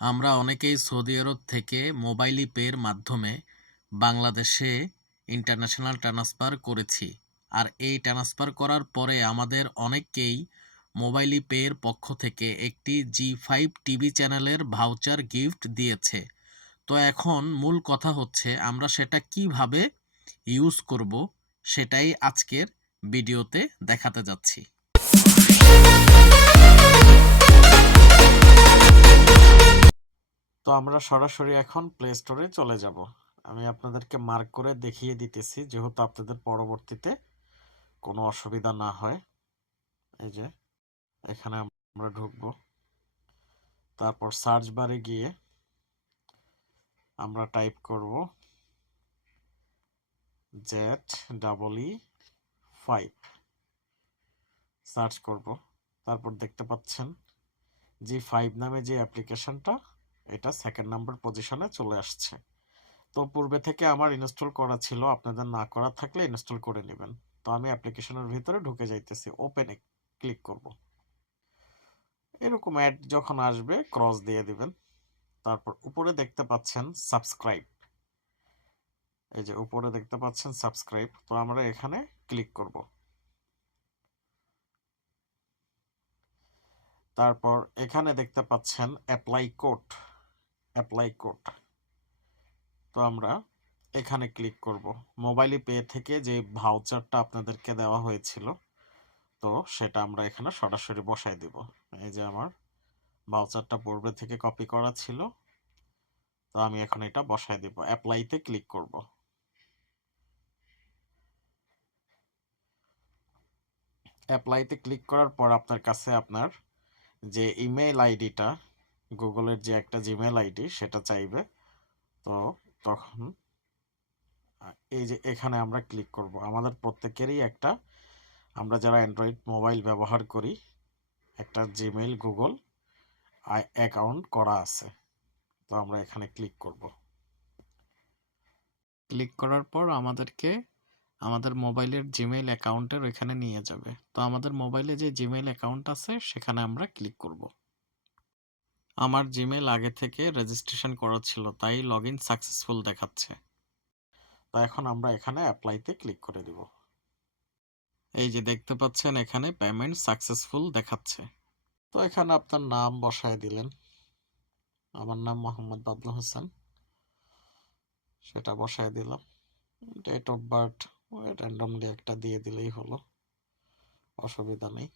আমরা অনেকেই সৌদি আরব থেকে মোবাইল পের মাধ্যমে বাংলাদেশে ইন্টারন্যাশনাল ট্রান্সফার করেছি। আর এই ট্রান্সফার করার পরে আমাদের অনেককেই মোবাইল পের পক্ষ থেকে একটি জি5 টিভি চ্যানেলের ভাউচার গিফট দিয়েছে। তো এখন মূল কথা হচ্ছে আমরা সেটা কিভাবে ইউজ করব সেটাই আজকের ভিডিওতে দেখাতে যাচ্ছি। তো আমরা সরাসরি এখন প্লে স্টোরে চলে যাব। আমি আপনাদেরকে মার্ক করে দেখিয়ে দিতেছি যেহেতু আপনাদের পরবর্তীতে কোনো অসুবিধা না হয়। এই যে এখানে আমরা ঢুকবো, তারপর সার্চ বারে গিয়ে আমরা টাইপ করব Z5 সার্চ করব। তারপর দেখতে পাচ্ছেন G5 নামে যে অ্যাপ্লিকেশনটা, এটা সেকেন্ড নাম্বার পজিশনে চলে আসছে। তো পূর্বে থেকে আমার ইনস্টল করা ছিল, আপনাদের না করা থাকলে ইনস্টল করে নেবেন। তো আমি অ্যাপ্লিকেশনের ভিতরে ঢুকে যাইতেছি, ওপেনে ক্লিক করব। এরকম অ্যাড যখন আসবে ক্রস দিয়ে দিবেন। তারপর উপরে দেখতে পাচ্ছেন সাবস্ক্রাইব, এই যে উপরে দেখতে পাচ্ছেন সাবস্ক্রাইব, তো আমরা এখানে ক্লিক করব। তারপর এখানে দেখতে পাচ্ছেন অ্যাপ্লাই কোড, তো আমরা এখানে ক্লিক করব। মোবাইল পে থেকে যে ভাউচারটা আপনাদেরকে দেওয়া হয়েছিল, তো সেটা আমরা এখানে সরাসরি বসাই দিব। এই যে আমার ভাউচারটা পূর্বে থেকে কপি করা ছিল, তো আমি এখন এটা বসাই দিব। অ্যাপ্লাইতে ক্লিক করব। অ্যাপ্লাইতে ক্লিক করার পর আপনার কাছে আপনার যে ইমেল আইডিটা, গুগলের যে একটা জিমেল আইডি সেটা চাইবে। তো তখন এই যে এখানে আমরা ক্লিক করব। আমাদের প্রত্যেকেরই একটা, আমরা যারা অ্যান্ড্রয়েড মোবাইল ব্যবহার করি, একটা জিমেইল গুগল অ্যাকাউন্ট করা আছে। তো আমরা এখানে ক্লিক করব। ক্লিক করার পর আমাদেরকে আমাদের মোবাইলের জিমেইল অ্যাকাউন্টের ওইখানে নিয়ে যাবে। তো আমাদের মোবাইলে যে জিমেইল অ্যাকাউন্ট আছে সেখানে আমরা ক্লিক করব। আমার জিমেইল আগে থেকে রেজিস্ট্রেশন করা ছিল, তাই লগইন সাকসেসফুল দেখাচ্ছে। তো এখন আমরা এখানে অ্যাপ্লাইতে ক্লিক করে দিব। এই যে দেখতে পাচ্ছেন এখানে পেমেন্ট সাকসেসফুল দেখাচ্ছে। তো এখানে আপনার নাম বসায় দিলেন। আমার নাম মোহাম্মদ বাদল হোসেন, সেটা বসায় দিলাম। ডেট অফ বার্থ র্যান্ডমলি একটা দিয়ে দিলেই হলো, অসুবিধা নেই।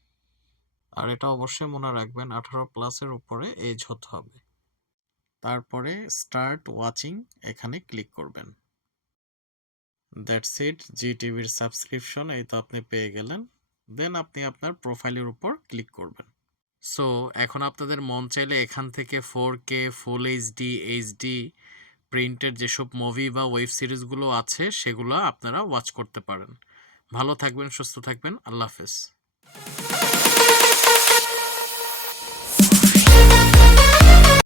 আর এটা অবশ্যই মনে রাখবেন 18+ উপরে এজ হতে হবে। তারপরে স্টার্ট ওয়াচিং এখানে ক্লিক করবেন। দ্যাটস ইট, জি টিভির সাবস্ক্রিপশন এই তো আপনি পেয়ে গেলেন। দেন আপনি আপনার প্রোফাইলের উপর ক্লিক করবেন। সো এখন আপনাদের মন চাইলে এখান থেকে 4K ফুল এইচডি প্রিন্টের যেসব মুভি বা ওয়েব সিরিজগুলো আছে সেগুলো আপনারা ওয়াচ করতে পারেন। ভালো থাকবেন, সুস্থ থাকবেন, আল্লাহ হাফেজ।